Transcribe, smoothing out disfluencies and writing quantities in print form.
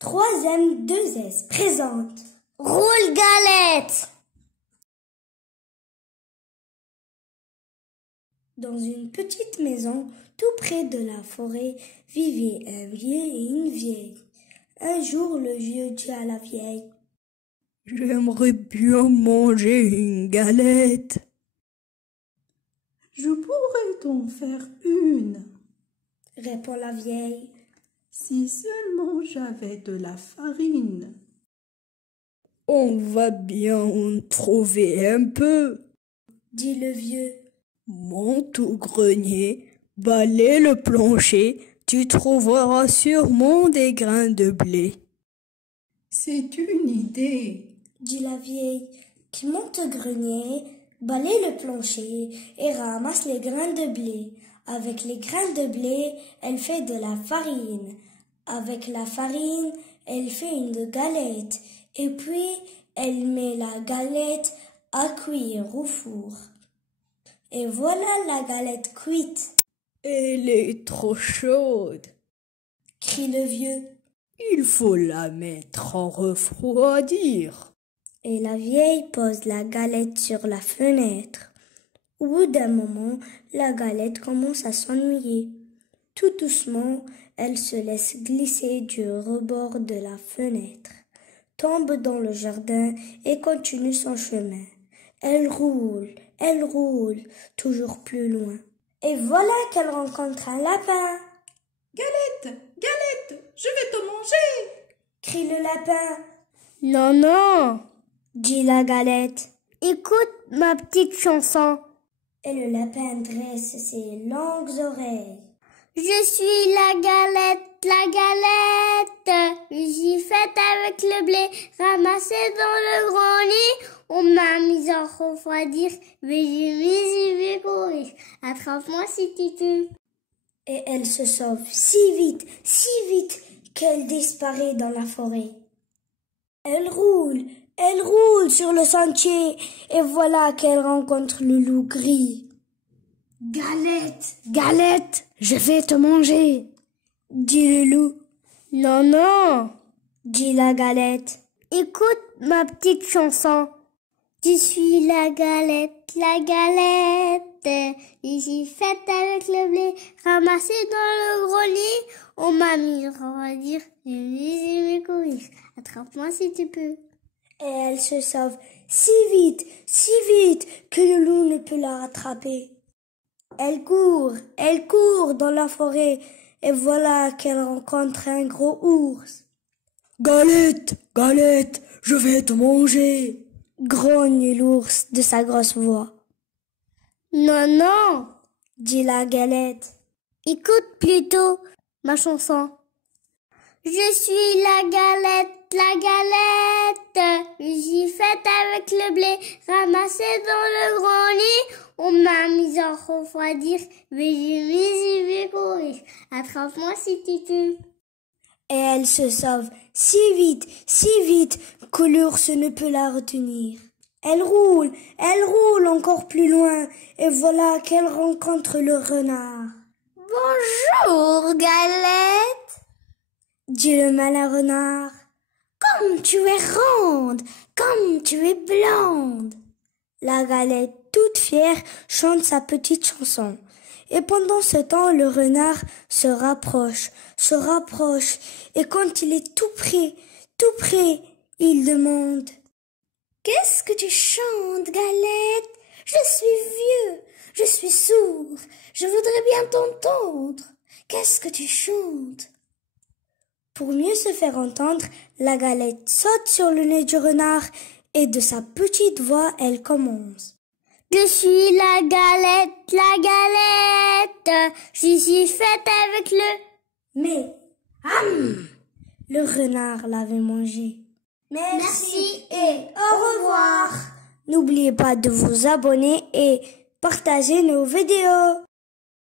Troisième 2S présente Roule galette. Dans une petite maison, tout près de la forêt, vivaient un vieux et une vieille. Un jour, le vieux dit à la vieille: « J'aimerais bien manger une galette. »« Je pourrais t'en faire une, » répond la vieille. « si seulement j'avais de la farine. »« On va bien en trouver un peu, » dit le vieux. « Monte au grenier, balaie le plancher, tu trouveras sûrement des grains de blé. » « C'est une idée, » dit la vieille, qui monte au grenier, balaie le plancher et ramasse les grains de blé. Avec les grains de blé, elle fait de la farine. Avec la farine, elle fait une galette. Et puis, elle met la galette à cuire au four. Et voilà la galette cuite. « Elle est trop chaude, » crie le vieux. « Il faut la mettre en refroidir. » Et la vieille pose la galette sur la fenêtre. Au bout d'un moment, la galette commence à s'ennuyer. Tout doucement, elle se laisse glisser du rebord de la fenêtre, tombe dans le jardin et continue son chemin. Elle roule, toujours plus loin. Et voilà qu'elle rencontre un lapin. « Galette, galette, je vais te manger !» crie le lapin. « Non, non !» dit la galette. « Écoute ma petite chanson. » Et le lapin dresse ses longues oreilles. « Je suis la galette, je suis faite avec le blé ramassé dans le grenier. On m'a mise à refroidir, mais je vais courir. Attrape-moi si tu peux. » Et elle se sauve si vite qu'elle disparaît dans la forêt. Elle roule sur le sentier et voilà qu'elle rencontre le loup gris. « Galette, galette, je vais te manger !» dit le loup. « Non, non !» dit la galette. « Écoute ma petite chanson. Je suis la galette, je suis faite avec le blé ramassé dans le grenier. On m'a mis à refroidir, je vais courir. Attrape-moi si tu peux. » Et elle se sauve si vite que le loup ne peut la rattraper. Elle court dans la forêt et voilà qu'elle rencontre un gros ours. « Galette, galette, je vais te manger !» grogne l'ours de sa grosse voix. « Non, non !» dit la galette. « Écoute plutôt ma chanson. Je suis la galette, je suis faite avec le blé ramassé dans le grenier. On m'a mise à refroidir, mais je vais courir. Attrape-moi si tu peux. » Et elle se sauve si vite que l'ours ne peut la retenir. Elle roule encore plus loin et voilà qu'elle rencontre le renard. « Bonjour, galette !» dit le malin renard. « Comme tu es ronde, comme tu es blonde !» La galette, toute fière, chante sa petite chanson. Et pendant ce temps, le renard se rapproche, et quand il est tout près, il demande: « Qu'est-ce que tu chantes, galette? Je suis vieux, je suis sourd, je voudrais bien t'entendre. Qu'est-ce que tu chantes? » Pour mieux se faire entendre, la galette saute sur le nez du renard et de sa petite voix, elle commence: « Je suis la galette, je suis faite avec le... » Mais, le renard l'avait mangé. Merci et au revoir. N'oubliez pas de vous abonner et partager nos vidéos.